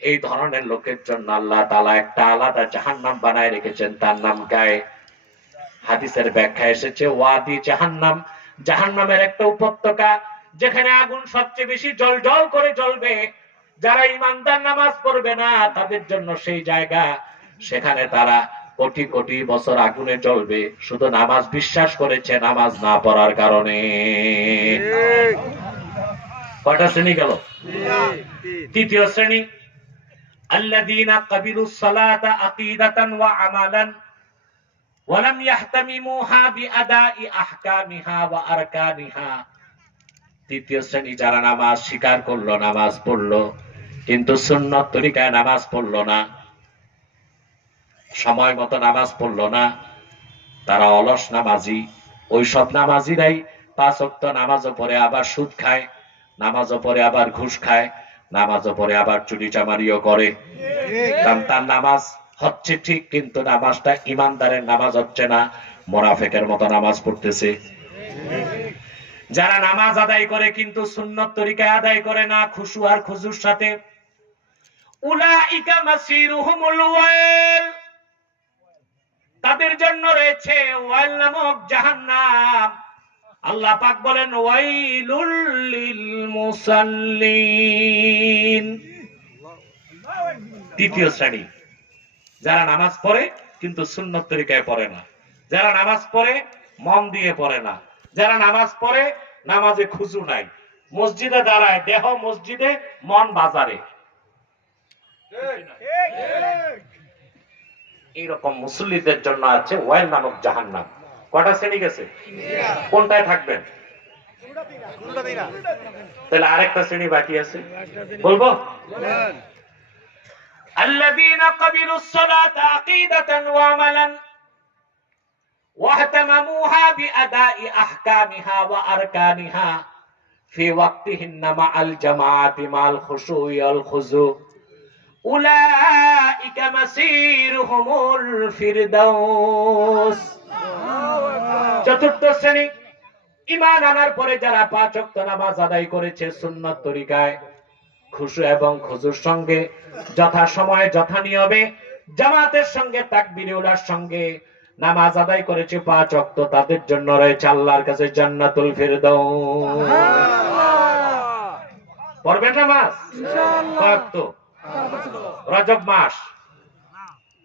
এই ধরনের লোকের জন্য আল্লাহ একটা আলাদা বানায় রেখেছেন, তার নাম গায়ে। হাদিসের ব্যাখ্যা এসেছে, ওয়াদি একটা উপত্যকা, যেখানে আগুন সবচেয়ে বেশি জল জল করে জ্বলবে। যারা ইমানদার নামাজ পড়বে না, তাদের জন্য সেই জায়গা। সেখানে তারা কোটি কোটি বছর আগুনে জ্বলবে। শুধু নামাজ বিশ্বাস করেছে, নামাজ না পড়ার কারণে। কয়টা শ্রেণী গেল তৃতীয় শ্রেণী الذين قبلوا الصلاة عقيدة وعملا ولم يهتمموها بأداء أحكامها وأركانها তৃতীয় শ্রেণী যারা নামাজ স্বীকার করলো নামাজ পড়লো কিন্তু সুন্নত তরিকায় নামাজ পড়লো না সময় মতো নামাজ পড়লো না তারা অলস নামাজি ওই সব নামাজিরাই পাঁচ অক্ত নামাজও পরে আবার সুদ খায় নামাজও পরে আবার ঘুষ খায়, নামাজও পরে আবার চুরি চামারিও করে। কারণ তার নামাজ হচ্ছে ঠিক, কিন্তু নামাজটা ইমানদারের নামাজ হচ্ছে না, মোনাফেকের মতো নামাজ পড়তেছে। যারা নামাজ আদায় করে কিন্তু সুন্নত তরিকায় আদায় করে না, খুশু আর খুজুর সাথে। তাদের জন্য রয়েছে ওয়াইল নামক জাহান্নাম। আল্লাহ পাক বলেন তৃতীয় শ্রেণি। যারা নামাজ পড়ে, কিন্তু সুন্নত তরিকায় পড়ে না। যারা নামাজ পড়ে, মন দিয়ে পড়ে না। যারা নামাজ পড়ে, নামাজে খুজু নাই। মসজিদে দাঁড়ায়, দেহ মসজিদে, মন বাজারে। এইরকম মুসল্লিদের জন্য আছে ওয়াইল নামক জাহান্নাম। কটা শ্রেণী গেছে কোনটায় থাকবেন তাহলে আরেকটা শ্রেণী বাকি আছে বলবো الذين قبلوا الصلاة عقيدة وعملا واهتمموها بأداء أحكامها وأركانها في وقتهن مع الجماعة مع الخشوع والخضوع أولئك مسيرهم الفردوس চতুর্থ শ্রেণি। ইমান আনার পরে যারা পাঁচ ওয়াক্ত নামাজ আদায় করেছে সুন্নত তরিকায় খুশু এবং খুজুর সঙ্গে যথা সময়ে যথা নিয়মে জামাতের সঙ্গে তাকবির উলার সঙ্গে নামাজ আদায় করেছে পাঁচ ওয়াক্ত তাদের জন্য রয়েছে আল্লাহর কাছে জান্নাতুল ফিরদাউস। পড়বেন নামাজ? কয়েক রজব মাস।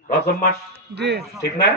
রজব মাস? ঠিক না?